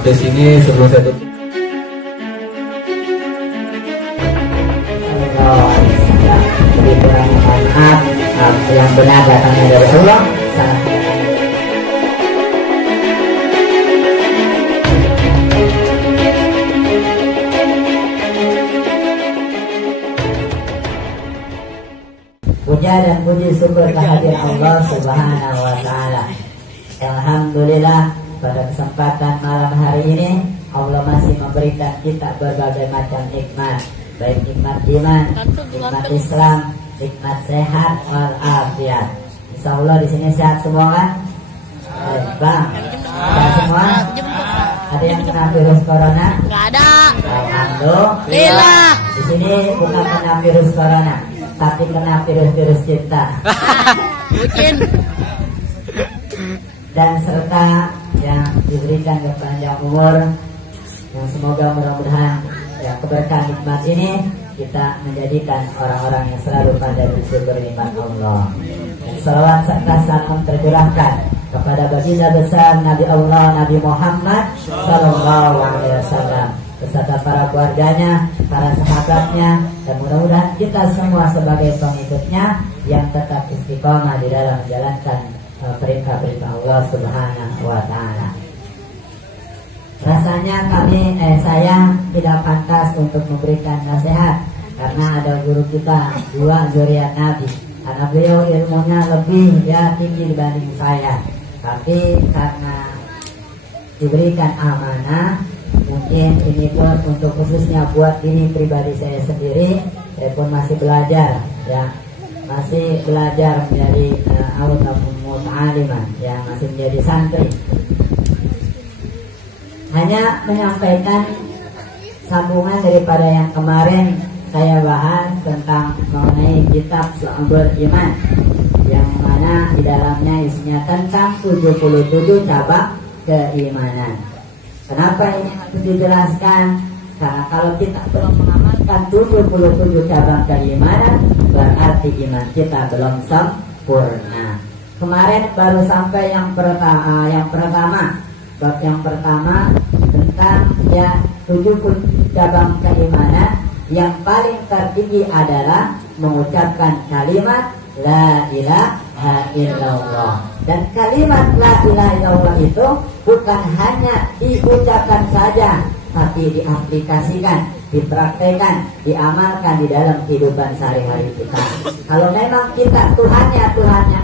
Sampai sini sebelum saya tutup. Jadi kurang maaf, yang benar datangnya dari Allah. Puja dan puji syukur kehadiran Allah Subhanahu wa Ta'ala. Alhamdulillah, pada kesempatan malam hari ini Allah masih memberikan kita berbagai macam nikmat, baik nikmat iman, nikmat Islam, nikmat sehat walafiat. Insya Allah di sini sehat semua kan? Bang, sehat semua? Ada yang kena virus corona? Nggak ada. Alhamdulillah. Di sini bukan kena virus corona, tapi kena virus-virus cinta. Bucin. Dan serta yang diberikan kepanjang umur, yang semoga mudah-mudahan ya keberkahan nikmat ini kita menjadikan orang-orang yang selalu pandai bersyukur nikmat Allah. Dan salawat serta salam tercurahkan kepada baginda besar Nabi Allah Nabi Muhammad Sallallahu Alaihi Wasallam beserta para keluarganya, para sahabatnya, dan mudah-mudahan kita semua sebagai pengikutnya yang tetap istiqomah di dalam menjalankan perintah-perintah Allah Subhanahu wa Ta'ala. Rasanya saya tidak pantas untuk memberikan nasihat karena ada guru kita dua zuriat Nabi, karena beliau ilmunya lebih tinggi dibanding saya. Tapi karena diberikan amanah, mungkin ini pun untuk khususnya buat diri pribadi saya sendiri. Saya pun masih belajar masih belajar menjadi muta'aliman, masih menjadi santri. Hanya menyampaikan sambungan daripada yang kemarin saya bahas tentang mengenai kitab Syu'abul Iman, yang mana di dalamnya isinya tentang 77 cabang keimanan. Kenapa ini harus dijelaskan? Karena kalau kita belum mengamalkan 77 cabang keimanan, berarti iman kita belum sempurna. Kemarin baru sampai yang pertama, bab yang pertama tentang 70 cabang keimanan. Yang paling tertinggi adalah mengucapkan kalimat La ilaha illallah. Dan kalimat La ilaha illallah itu bukan hanya diucapkan saja, tapi diaplikasikan, dipraktekkan, diamalkan di dalam kehidupan sehari-hari kita. Kalau memang kita Tuhannya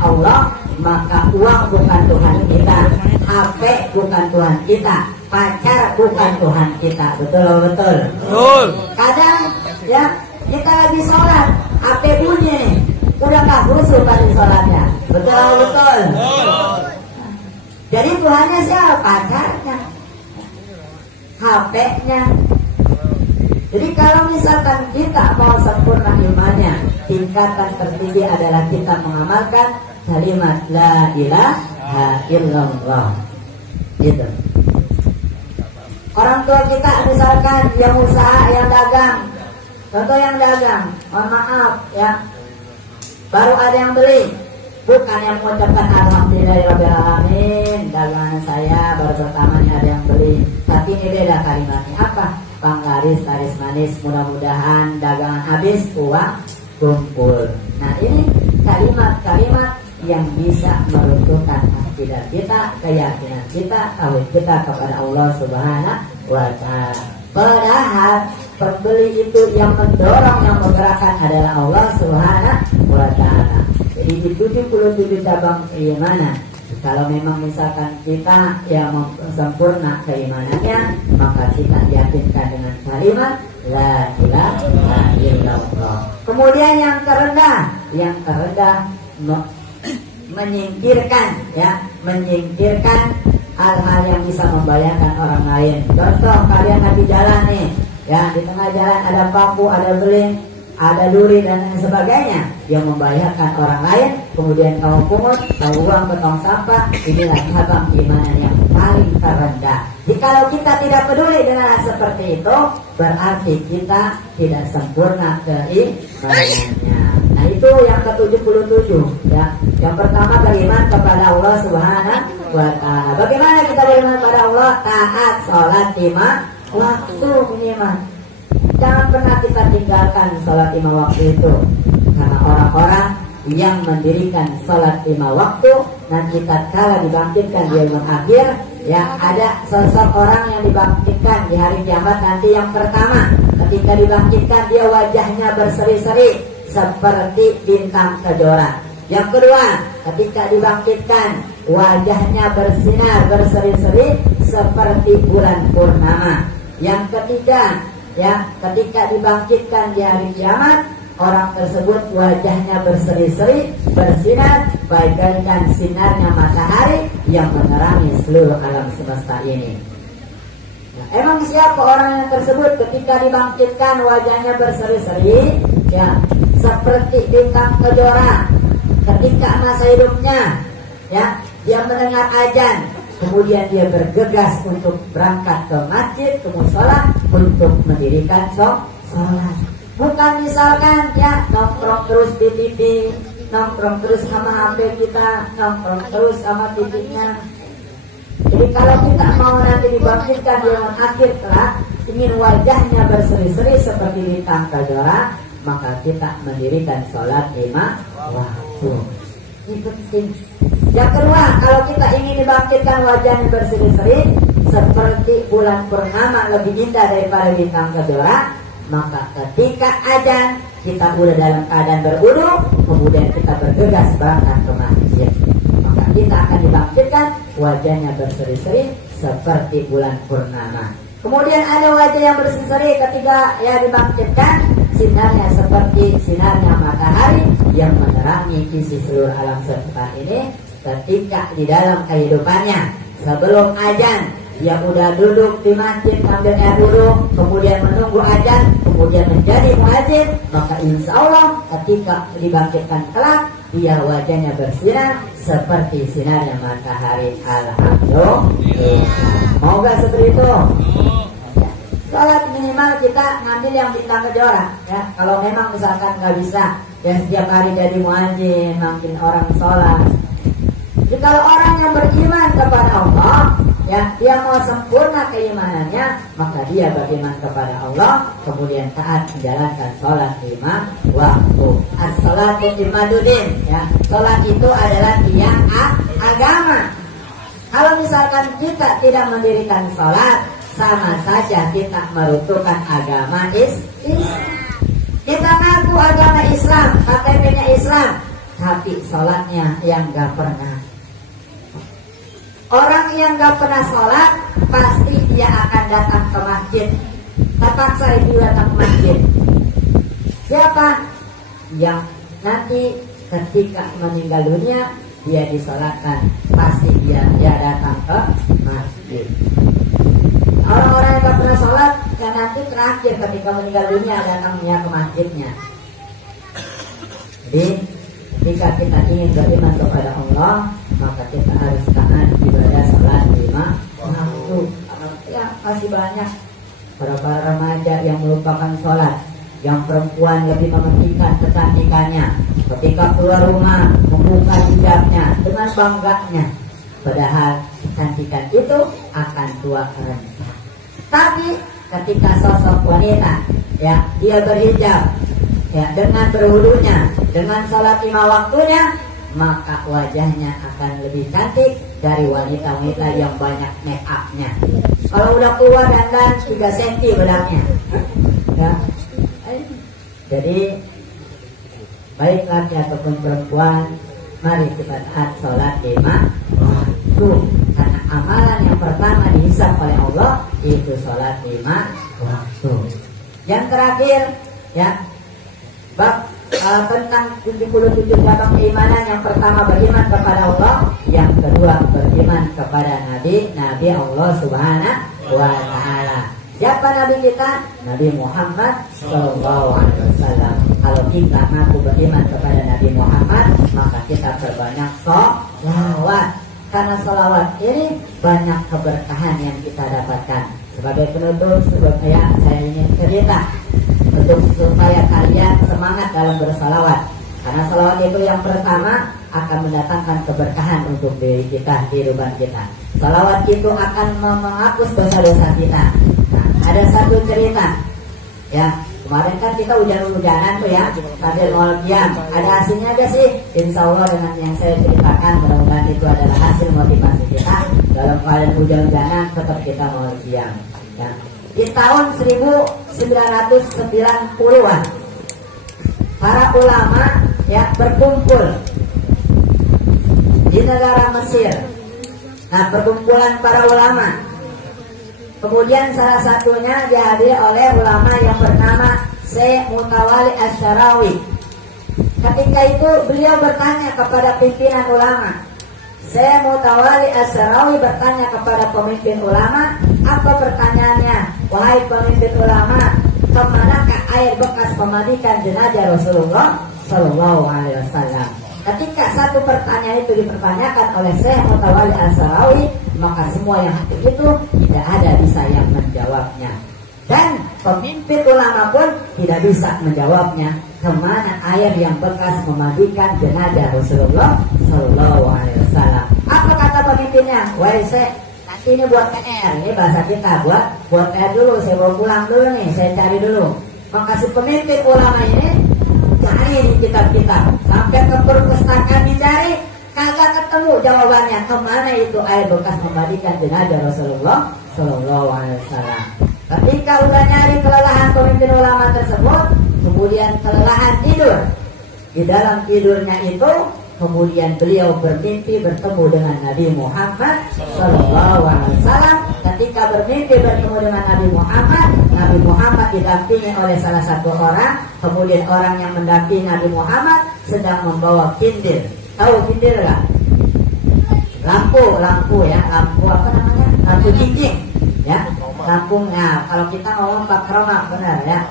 Allah, maka uang bukan Tuhan kita, HP bukan Tuhan kita, pacar bukan Tuhan kita. Betul? Kadang kita lagi sholat, HP bunyi, udah gak khusyuk lagi sholatnya. Betul. Jadi Tuhannya siapa? Pacarnya, HP-nya. Jadi kalau misalkan kita mau sempurna imannya, tingkatan tertinggi adalah kita mengamalkan kalimat La ilaha illallah. Gitu. Orang tua kita misalkan yang usaha, yang dagang, contoh yang dagang, mohon maaf baru ada yang beli, bukan yang mengucapkan alhamdulillahirobbilalamin, dagangan saya baru pertama nih ada yang beli, tapi ini beda kalimatnya. Apa? Bang laris manis, mudah-mudahan dagangan habis, uang kumpul. Nah ini kalimat-kalimat yang bisa meruntuhkan akidah kita, keyakinan kita, tauhid kita kepada Allah Subhanahu wa Ta'ala. Padahal pembeli itu yang mendorong, yang menggerakkan adalah Allah Subhanahu wa Ta'ala. Jadi di 77 cabang keimanan, kalau memang misalkan kita sempurna keimanannya, maka kita yakinkan dengan kalimat La ilaha illallah. Kemudian yang terendah menyingkirkan hal-hal yang bisa membahayakan orang lain. Contoh, kalian lagi jalan nih, di tengah jalan ada paku, ada beling, ada duri dan lain sebagainya yang membahayakan orang lain, kemudian kamu pungut, kamu buang ke tong sampah. Inilah cabang keimanan yang paling terendah. Jikalau kita tidak peduli dengan hal seperti itu, berarti kita tidak sempurna keimanannya. Nah itu yang ke-77 ya. Yang pertama beriman kepada Allah Subhanahu wa ta'ala. Bagaimana kita beriman kepada Allah? Taat sholat 5 waktu minimal. Jangan pernah kita tinggalkan sholat 5 waktu itu. Karena orang-orang yang mendirikan sholat 5 waktu nanti tatkala dibangkitkan di yaumul akhir, ya, ada sosok orang yang dibangkitkan di hari kiamat nanti. Yang pertama, ketika dibangkitkan dia wajahnya berseri-seri seperti bintang kejora. Yang kedua, ketika dibangkitkan wajahnya bersinar berseri-seri seperti bulan purnama. Yang ketiga, ya, ketika dibangkitkan di hari kiamat, orang tersebut wajahnya berseri-seri, bersinar bagaikan sinarnya matahari yang menerangi seluruh alam semesta ini. Nah, emang siapa orang yang tersebut ketika dibangkitkan wajahnya berseri-seri, ya, seperti bintang kejora? Ketika masa hidupnya, ya, dia mendengar azan, kemudian dia bergegas untuk berangkat ke masjid, ke mushola untuk mendirikan sholat. Bukan misalkan, ya, nongkrong terus di TV, nongkrong terus sama HP kita, nongkrong terus sama TV-nya. Jadi kalau kita mau nanti dibangkitkan di yaumul akhir kelak, ingin wajahnya berseri-seri seperti bintang kejora, maka kita mendirikan sholat 5 waktu. Ini penting. Yang kedua, kalau kita ingin dibangkitkan wajahnya berseri-seri seperti bulan purnama, lebih indah daripada bintang kejora, maka ketika azan kita udah dalam keadaan berwudu, kemudian kita bergegas berangkat ke masjid, maka kita akan dibangkitkan wajahnya berseri-seri seperti bulan purnama. Kemudian ada wajah yang berseri-seri ketika ya dibangkitkan, sinarnya seperti sinarnya matahari yang menerangi isi seluruh alam semesta ini. Ketika di dalam kehidupannya sebelum azan dia udah duduk di masjid sambil air wudu, kemudian menunggu azan, kemudian menjadi muadzin, maka insya Allah ketika dibangkitkan kelak dia wajahnya bersinar seperti sinarnya matahari. Alhamdulillah. Mau gak seperti itu? Sholat minimal kita ngambil yang bintang kejora, ya. Kalau memang misalkan nggak bisa, ya setiap hari jadi muadzin, makin orang sholat. Jadi kalau orang yang beriman kepada Allah, ya, dia mau sempurna keimanannya, maka dia beriman kepada Allah, kemudian taat menjalankan sholat 5 waktu. As-sholatu imaduddin, ya. Sholat itu adalah tiang agama. Kalau misalkan kita tidak mendirikan sholat, sama saja kita meruntuhkan agama Islam. Kita ngaku agama Islam, KTP-nya Islam, tapi sholatnya yang gak pernah. Orang yang gak pernah sholat, pasti dia akan datang ke masjid. Terpaksa itu datang ke masjid. Siapa? Yang nanti ketika meninggal dunia, dia disolatkan, pasti dia datang ke masjid. Orang-orang yang gak pernah sholat, dan nanti terakhir ketika meninggal dunia datangnya ke masjidnya. Jadi ketika kita ingin beriman kepada Allah, maka kita harus taat ibadah sholat 5 waktu. Ya, masih banyak para remaja yang melupakan sholat, yang perempuan lebih mementingkan kecantikannya, ketika keluar rumah membuka hijabnya dengan bangganya, padahal kecantikan itu akan tua renta. Tapi ketika sosok wanita, ya, dia berhijab, ya, dengan berwudunya, dengan sholat 5 waktunya, maka wajahnya akan lebih cantik dari wanita-wanita yang banyak make up-nya. Kalau udah keluar dandan 3 cm bedaknya, ya. Jadi baik laki ataupun perempuan, mari kita taat sholat 5 waktu. Karena amalan yang pertama dihisab oleh Allah itu sholat 5 waktu. Yang terakhir, ya, bab tentang 77 cabang keimanan. Yang pertama beriman kepada Allah, yang kedua beriman kepada Nabi Allah Subhanahu wa ta'ala. Siapa Nabi kita? Nabi Muhammad SAW. Kalau kita ngaku beriman kepada Nabi Muhammad, maka kita perbanyak sholawat. Karena sholawat ini banyak keberkahan yang kita dapatkan. Sebagai penutup, saya ingin cerita untuk supaya kalian semangat dalam bersalawat. Karena salawat itu yang pertama akan mendatangkan keberkahan untuk diri kita, kehidupan kita. Salawat itu akan menghapus dosa-dosa kita. Nah, ada satu cerita, ya kemarin kan kita hujan-hujanan tuh ya, sambil mau qiyam. Ada hasilnya gak sih? Insya Allah dengan yang saya ceritakan, mudah-mudahan itu adalah hasil motivasi kita. Dalam keadaan hujan-hujanan tetap kita mau qiyam. Ya. Di tahun 1990-an, para ulama ya berkumpul di negara Mesir. Nah, perkumpulan para ulama. Kemudian salah satunya dihadiri oleh ulama yang bernama Syekh Mutawalli Asy-Syarawi. Ketika itu beliau bertanya kepada pimpinan ulama. Syekh Mutawalli Asy-Syarawi bertanya kepada pemimpin ulama, apa pertanyaannya? Wahai pemimpin ulama, kemanakah air bekas pemandikan jenazah Rasulullah Shallallahu Alaihi Wasallam? Ketika satu pertanyaan itu dipertanyakan oleh Syekh Mutawalli Asy-Syarawi, maka semua yang hadir itu tidak ada bisa yang menjawabnya. Dan pemimpin ulama pun tidak bisa menjawabnya, kemana air yang bekas memandikan jenazah Rasulullah Shallallahu Alaihi Wasallam. Apa kata pemimpinnya? Wahai Syekh, nanti ini buat PR, ini bahasa kita, buat PR dulu, saya bawa pulang dulu nih, saya cari dulu. Maka si pemimpin ulama ini cari di kitab-kitab, sampai ke perpustakaan dicari, kagak ketemu jawabannya, kemana itu air bekas memandikan jenazah Rasulullah Shallallahu Alaihi Wasallam. Ketika udah nyari, kelelahan pemimpin ulama tersebut, kemudian kelelahan tidur. Di dalam tidurnya itu, kemudian beliau bermimpi bertemu dengan Nabi Muhammad Shallallahu Alaihi Wasallam. Ketika bermimpi bertemu dengan Nabi Muhammad didampingi oleh salah satu orang. Kemudian orang yang mendampingi Nabi Muhammad sedang membawa kindir. Tahu kindir nggak? Lampu ya, lampu apa namanya? Lampu jinjing, ya. Lampunya, kalau kita ngomong bakroma, benar ya.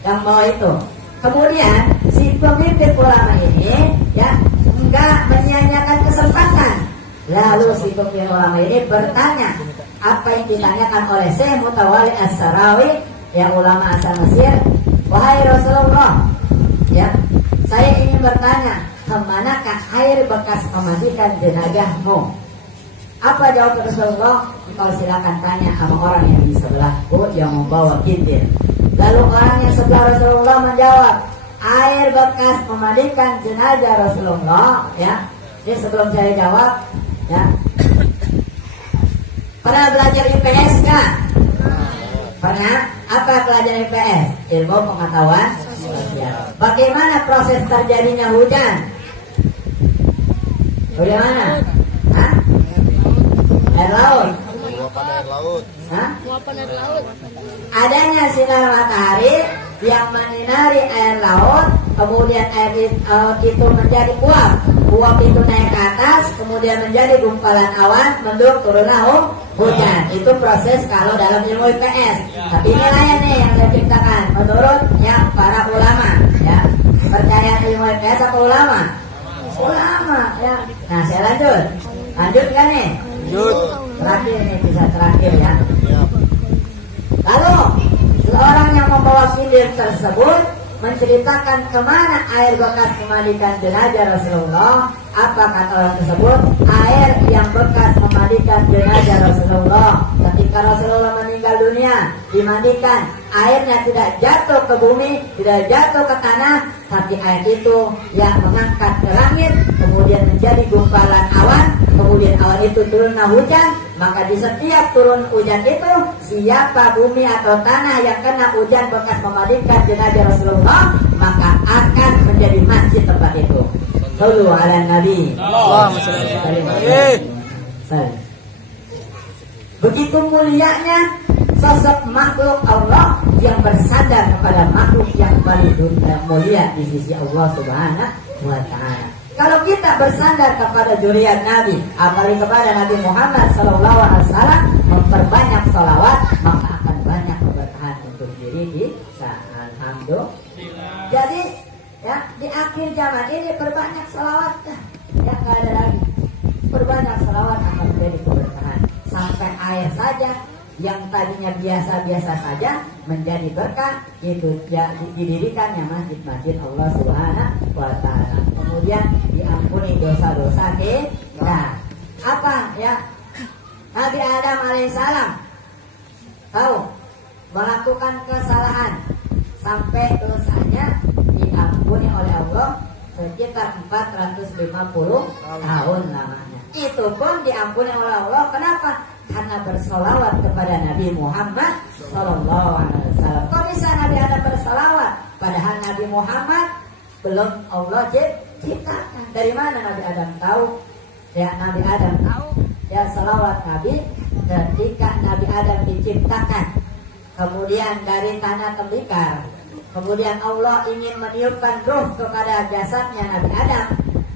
Yang bawa itu. Kemudian si pemimpin ulama ini, ya, enggak menyia-nyiakan kesempatan. Lalu si pemimpin ulama ini bertanya apa yang ditanyakan oleh Syekh Mutawalli Asy-Syarawi, yang ulama asal Mesir. Wahai Rasulullah, ya, saya ingin bertanya, kemanakah air bekas memandikan jenazahmu? Apa jawab Rasulullah? Engkau silakan tanya sama orang yang di sebelahku yang membawa kintir. Lalu orang yang sebelah Rasulullah menjawab, air bekas memandikan jenazah Rasulullah, ya. Jadi sebelum saya jawab, ya, pernah belajar IPS kan? Pernah? Apa pelajaran IPS? Ilmu pengetahuan sosial. Bagaimana proses terjadinya hujan? Bagaimana? Hah? Air laut. Luapan air laut. Hah? Luapan air laut. Adanya sinar matahari yang menyinari air laut, kemudian air itu menjadi uap. Uap itu naik ke atas, kemudian menjadi gumpalan awan, mendung turunlah hujan. Itu proses kalau dalam ilmu IPS. Tapi nilainya nih yang saya ceritakan menurut yang para ulama, ya. Percaya ilmu IPS atau ulama? Ulama, ya. Nah, saya lanjut kan nih? Terakhir nih, bisa terakhir ya. Lalu seorang yang membawa kindir tersebut menceritakan kemana air bekas memandikan jenazah Rasulullah. Apa kata orang tersebut? Air yang bekas memandikan jenazah Rasulullah ketika Rasulullah meninggal dunia dimandikan, airnya tidak jatuh ke bumi, tidak jatuh ke tanah, tapi air itu yang mengangkat ke langit, kemudian menjadi gumpalan awan, kemudian awan itu turunlah hujan. Maka di setiap turun hujan itu, siapa bumi atau tanah yang kena hujan bekas memandikan jenazah Rasulullah, maka akan menjadi masjid tempat itu. Sallu ala Nabi. Begitu mulianya sosok makhluk Allah yang bersandar kepada makhluk yang paling mulia di sisi Allah Subhanahu wa Ta'ala. Kalau kita bersandar kepada zuriat Nabi, apalagi kepada Nabi Muhammad Sallallahu Alaihi Wasallam, memperbanyak salawat, maka akan banyak keberkahan untuk diri kita. Alhamdulillah. Jadi, ya, di akhir zaman ini perbanyak salawat, ya, nggak ada lagi. Perbanyak salawat akan menjadi keberkahan. Sampai air saja yang tadinya biasa-biasa saja menjadi berkah, itu ya didirikannya masjid-masjid Allah Subhanahu wa taala. Kemudian diampuni dosa-dosa kita. Apa ya? Nabi Adam alaihissalam tahu melakukan kesalahan sampai dosanya diampuni oleh Allah sekitar 450 tahun lamanya. Itu pun diampuni oleh Allah. Kenapa? Karena bersolawat kepada Nabi Muhammad Sallallahu Alaihi Wasallam. Kok bisa Nabi Adam bersolawat? Padahal Nabi Muhammad belum Allah ciptakan. Dari mana Nabi Adam tahu? Ya, Nabi Adam tahu. Ya, salawat Nabi ketika Nabi Adam diciptakan. Kemudian dari tanah tembikar. Kemudian Allah ingin meniupkan ruh kepada jasadnya Nabi Adam.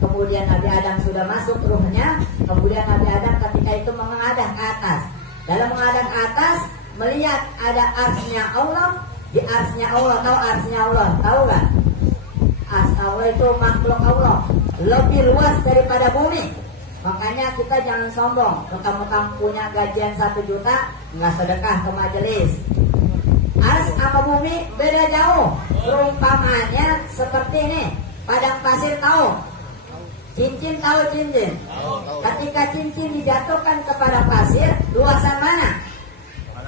Kemudian Nabi Adam sudah masuk ruhnya. Kemudian Nabi Adam ketika itu menghadap ke atas. Dalam menghadap ke atas, melihat ada arsy-nya Allah. Di arsy-nya Allah, tahu arsy-nya Allah? Tahu gak? Arsy Allah itu makhluk Allah, lebih luas daripada bumi. Makanya kita jangan sombong. Mentang-mentang punya gajian 1 juta, nggak sedekah ke majelis. Arsy sama bumi beda jauh. Perumpamaannya seperti ini. Padang pasir tahu? Cincin tahu cincin? Ketika cincin dijatuhkan kepada pasir, luasan mana?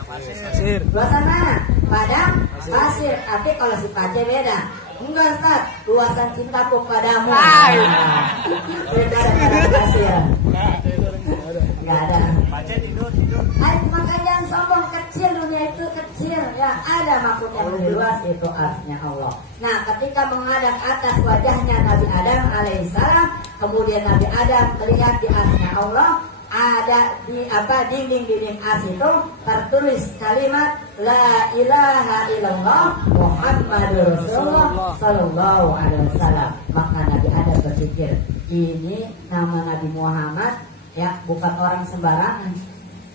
Pasir. Luasan mana? Padang pasir. Tapi kalau si Pace beda. Enggak, Ustaz, luasan cintaku padamu. Beda dengan pasir. Enggak ada. Pace tidur. Makanya jangan sombong, kecil dunia itu kecil. Ya, ada makhluk yang lebih luas, itu arsy-nya Allah. Nah, ketika menghadap atas wajahnya Nabi Adam alaihissalam, kemudian Nabi Adam melihat di arsy-nya Allah, ada di dinding-dinding arsy itu tertulis kalimat La ilaha illallah Muhammadur Rasulullah Sallallahu Alaihi Wasallam. Maka Nabi Adam berpikir, ini nama Nabi Muhammad, ya, bukan orang sembarangan,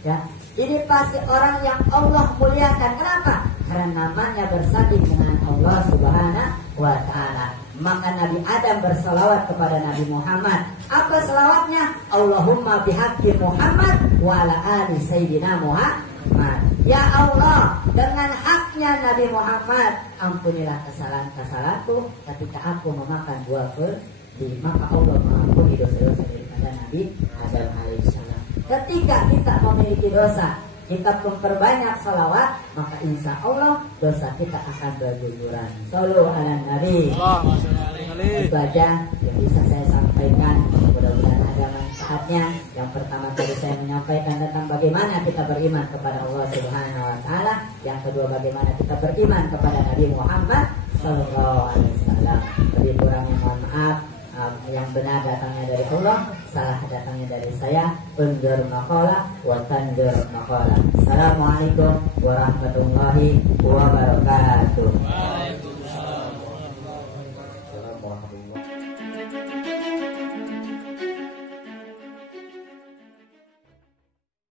ya. Ini pasti orang yang Allah muliakan. Kenapa? Karena namanya bersanding dengan Allah Subhanahu wa Ta'ala. Maka Nabi Adam bersalawat kepada Nabi Muhammad. Apa salawatnya? Allahumma bihaqqi Muhammad wa ala ali sayyidina Muhammad. Ya Allah, dengan haknya Nabi Muhammad, ampunilah kesalahan-kesalahanku ketika aku memakan buah kurdi. Maka Allah mengampuni dosa-dosa daripada Nabi Adam alaihissalam. Ketika kita memiliki dosa, kita memperbanyak salawat, maka insya Allah dosa kita akan berguguran. Sallu ala Nabi. Itu aja yang bisa saya sampaikan. Mudah-mudahan ada manfaatnya. Yang pertama tadi saya menyampaikan tentang bagaimana kita beriman kepada Allah Subhanahu wa Ta'ala. Yang kedua, bagaimana kita beriman kepada Nabi Muhammad Sallallahu Alaihi Wasallam. Lebih kurangnya mohon maaf. Yang benar datangnya dari Allah, salah datangnya dari saya. Undur maqala wa tandur maqala. Assalamualaikum warahmatullahi wabarakatuh.